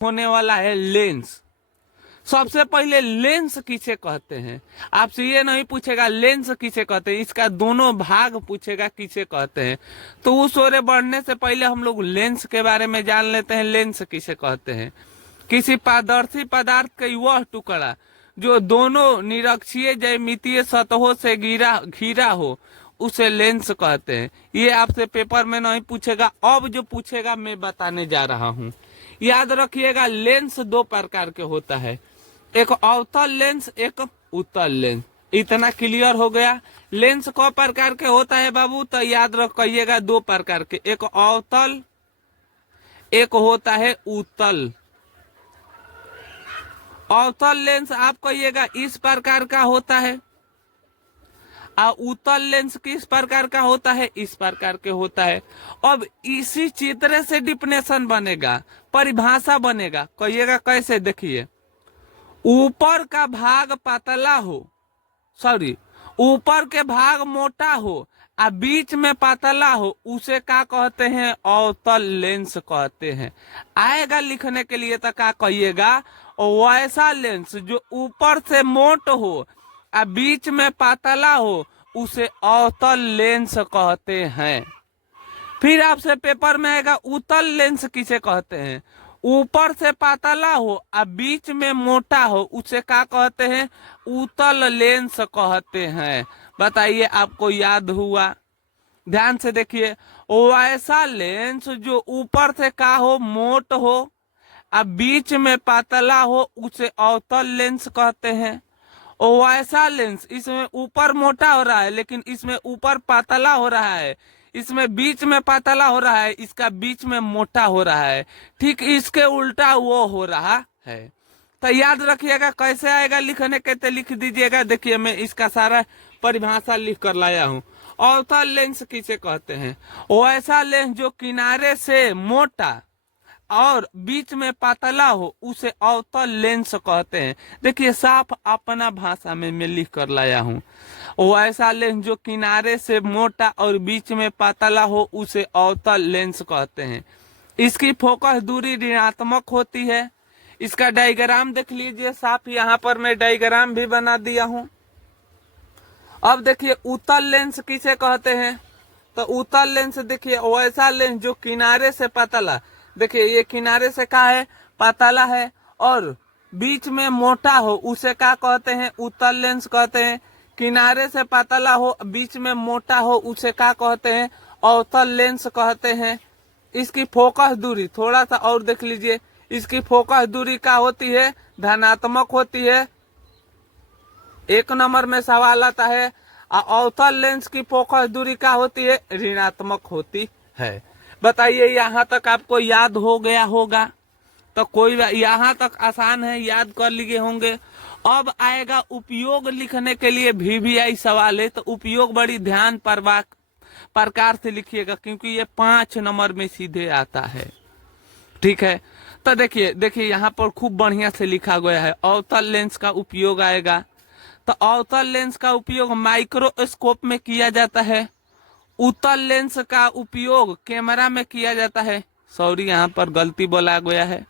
होने वाला है लेंस। सबसे पहले लेंस किसे कहते हैं, आपसे ये नहीं पूछेगा लेंस किसे कहते हैं, इसका दोनों भाग पूछेगा किसे कहते हैं। तो उस ओर बढ़ने से पहले हम लोग लेंस के बारे में जान लेते हैं। लेंस किसे कहते हैं, किसी पारदर्शी पदार्थ का वह टुकड़ा जो दोनों निरक्षीय ज्यामितीय सतहों से घिरा हो उसे लेंस कहते हैं। ये आपसे पेपर में नहीं पूछेगा, अब जो पूछेगा मैं बताने जा रहा हूँ। याद रखिएगा लेंस दो प्रकार के होता है, एक अवतल लेंस, एक उत्तल लेंस। इतना क्लियर हो गया। लेंस कौ प्रकार के होता है बाबू, तो याद रखिएगा दो प्रकार के, एक अवतल, एक होता है उत्तल। अवतल लेंस आप कहिएगा इस प्रकार का होता है, और उत्तल लेंस किस प्रकार का होता है, इस प्रकार के होता है। अब इसी चित्र से डिफिनेशन बनेगा, परिभाषा बनेगा। कहिएगा कैसे, देखिए ऊपर का भाग पतला हो, सॉरी ऊपर के भाग मोटा हो आ बीच में पतला हो, उसे क्या कहते हैं, अवतल लेंस कहते हैं। आएगा लिखने के लिए तो क्या कहिएगा, वैसा लेंस जो ऊपर से मोट हो आ बीच में पतला हो उसे अवतल लेंस कहते हैं। फिर आपसे पेपर में आएगा उत्तल लेंस किसे कहते हैं, ऊपर से पतला हो और बीच में मोटा हो उसे क्या कहते हैं, उत्तल लेंस कहते हैं। बताइए आपको याद हुआ, ध्यान से देखिए। वैसा लेंस जो ऊपर से का हो, मोट हो और बीच में पतला हो उसे अवतल लेंस कहते हैं। वैसा लेंस इसमें ऊपर मोटा हो रहा है लेकिन इसमें ऊपर पतला हो रहा है, इसमें बीच में पतला हो रहा है, इसका बीच में मोटा हो रहा है, ठीक इसके उल्टा वो हो रहा है। तो याद रखिएगा कैसे आएगा लिखने के, तो लिख दीजिएगा। देखिए मैं इसका सारा परिभाषा लिख कर लाया हूँ। अवतल लेंस किसे कहते हैं, वैसा लेंस जो किनारे से मोटा और बीच में पतला हो उसे अवतल लेंस कहते हैं। देखिए साफ अपना भाषा में मैं लिख कर लाया हूँ। वैसा लेंस जो किनारे से मोटा और बीच में पतला हो उसे अवतल लेंस कहते हैं। इसकी फोकस दूरी ऋणात्मक होती है। इसका डायग्राम देख लीजिए साफ, यहाँ पर मैं डायग्राम भी बना दिया हूँ। अब देखिए उत्तल लेंस किसे कहते हैं, तो उत्तल लेंस देखिए वैसा लेंस जो किनारे से पतला, देखिए ये किनारे से क्या है, पतला है और बीच में मोटा हो उसे क्या कहते हैं, उत्तल लेंस कहते हैं। किनारे से पतला हो बीच में मोटा हो उसे क्या कहते हैं, अवतल लेंस कहते हैं। इसकी फोकस दूरी थोड़ा सा और देख लीजिए, इसकी फोकस दूरी क्या होती है, धनात्मक होती है। एक नंबर में सवाल आता है, अवतल लेंस की फोकस दूरी क्या होती है, ऋणात्मक होती है। बताइए यहाँ तक आपको याद हो गया होगा, तो कोई यहाँ तक आसान है, याद कर लिए होंगे। अब आएगा उपयोग लिखने के लिए VVI सवाल है, तो उपयोग बड़ी ध्यान प्रकार से लिखिएगा क्योंकि ये 5 नंबर में सीधे आता है, ठीक है। तो देखिए यहाँ पर खूब बढ़िया से लिखा गया है, अवतल लेंस का उपयोग आएगा। तो अवतल लेंस का उपयोग माइक्रोस्कोप में किया जाता है। उत्तल लेंस का उपयोग कैमरा में किया जाता है, सॉरी यहाँ पर गलती बोला गया है।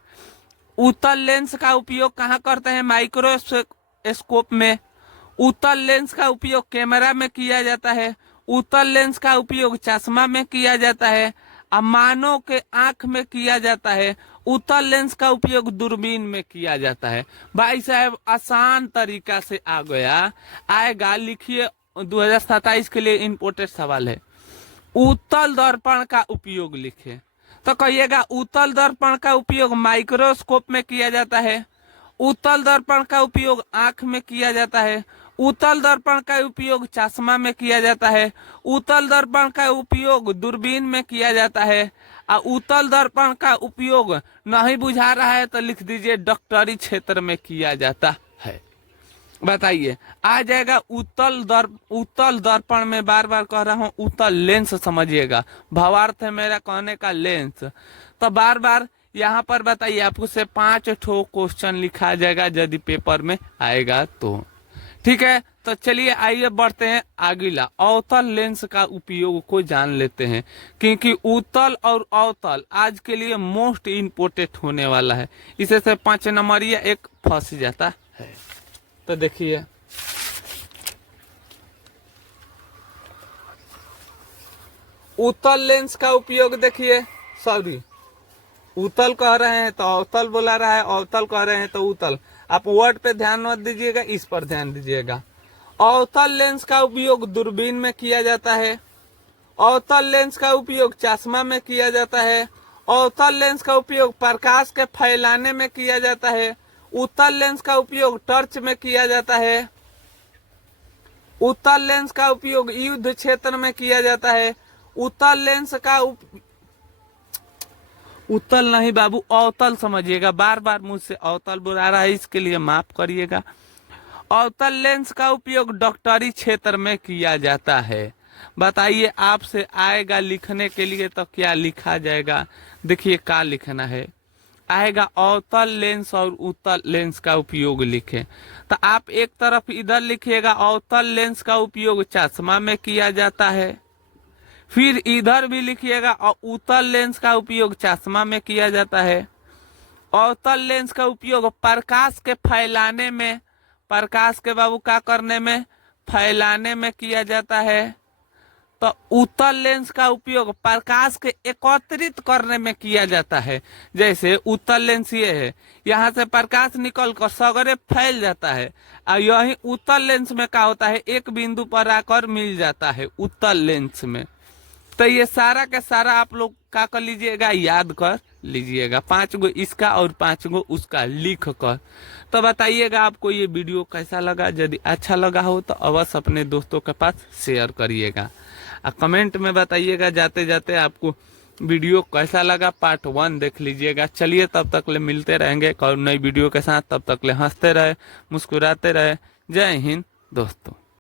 उत्तल लेंस का उपयोग कहाँ करते हैं, माइक्रोस्कोप में। उत्तल लेंस का उपयोग कैमरा में किया जाता है। उत्तल लेंस का उपयोग चश्मा में किया जाता है, मानव के आंख में किया जाता है। उत्तल लेंस का उपयोग दूरबीन में किया जाता है। भाई साहब आसान तरीका से आ गया, आएगा लिखिए 2027 के लिए इम्पोर्टेंट सवाल है। उत्तल दर्पण का उपयोग लिखे, तो कहिएगा उत्तल दर्पण का उपयोग माइक्रोस्कोप में किया जाता है। उत्तल दर्पण का उपयोग आंख में किया जाता है। उत्तल दर्पण का उपयोग चश्मा में किया जाता है। उत्तल दर्पण का उपयोग दूरबीन में किया जाता है। और उत्तल दर्पण का उपयोग नहीं बुझा रहा है तो लिख दीजिए डॉक्टरी क्षेत्र में किया जाता है। बताइए आ जाएगा उत्तल दर्पण में बार बार कह रहा हूँ उत्तल लेंस समझिएगा, भावार्थ है मेरा कहने का लेंस। तो बार बार यहाँ पर बताइए आपको से 5 ठो क्वेश्चन लिखा जाएगा यदि पेपर में आएगा तो, ठीक है, तो चलिए आइए बढ़ते हैं अगला अवतल लेंस का उपयोग को जान लेते हैं, क्योंकि उत्तल और अवतल आज के लिए मोस्ट इम्पोर्टेंट होने वाला है। इसे से 5 नंबर या एक फंस जाता है। तो देखिए उत्तल लेंस का उपयोग, देखिए सॉरी उत्तल कह रहे हैं तो अवतल बोला रहा है, अवतल कह रहे हैं तो उत्तल। आप वर्ड पे ध्यान मत दीजिएगा, इस पर ध्यान दीजिएगा। अवतल लेंस का उपयोग दूरबीन में किया जाता है, अवतल लेंस का उपयोग चश्मा में किया जाता है, अवतल लेंस का उपयोग प्रकाश के फैलाने में किया जाता है, उत्तल लेंस का उपयोग टॉर्च में किया जाता है, उत्तल लेंस का उपयोग युद्ध क्षेत्र में किया जाता है, उत्तल लेंस का उत्तल नहीं बाबू, अवतल समझिएगा, बार बार मुझसे अवतल बुला रहा है, इसके लिए माफ करिएगा। अवतल लेंस का उपयोग डॉक्टरी क्षेत्र में किया जाता है। बताइए आपसे आएगा लिखने के लिए तो क्या लिखा जाएगा? देखिए क्या लिखना है, आएगा अवतल लेंस और उत्तल लेंस का उपयोग लिखें। तो आप एक तरफ इधर लिखिएगा अवतल लेंस का उपयोग चश्मा में किया जाता है, फिर इधर भी लिखिएगा और उत्तल लेंस का उपयोग चश्मा में किया जाता है। अवतल लेंस का उपयोग प्रकाश के फैलाने में, प्रकाश के बाबू का करने में, फैलाने में किया जाता है। तो उत्तल लेंस का उपयोग प्रकाश के एकत्रित करने में किया जाता है। जैसे उत्तल लेंस ये है, यहाँ से प्रकाश निकल कर सगरे फैल जाता है, और यही उत्तल लेंस में क्या होता है, एक बिंदु पर आकर मिल जाता है उत्तल लेंस में। तो ये सारा का सारा आप लोग क्या कर लीजिएगा, याद कर लीजिएगा, 5 गो इसका और 5 गो उसका लिख कर। तो बताइएगा आपको ये वीडियो कैसा लगा। यदि अच्छा लगा हो तो अवश्य अपने दोस्तों के पास शेयर करिएगा, और कमेंट में बताइएगा जाते जाते आपको वीडियो कैसा लगा। पार्ट 1 देख लीजिएगा। चलिए तब तक ले मिलते रहेंगे और नई वीडियो के साथ, तब तक ले हंसते रहे, मुस्कुराते रहे। जय हिंद दोस्तों।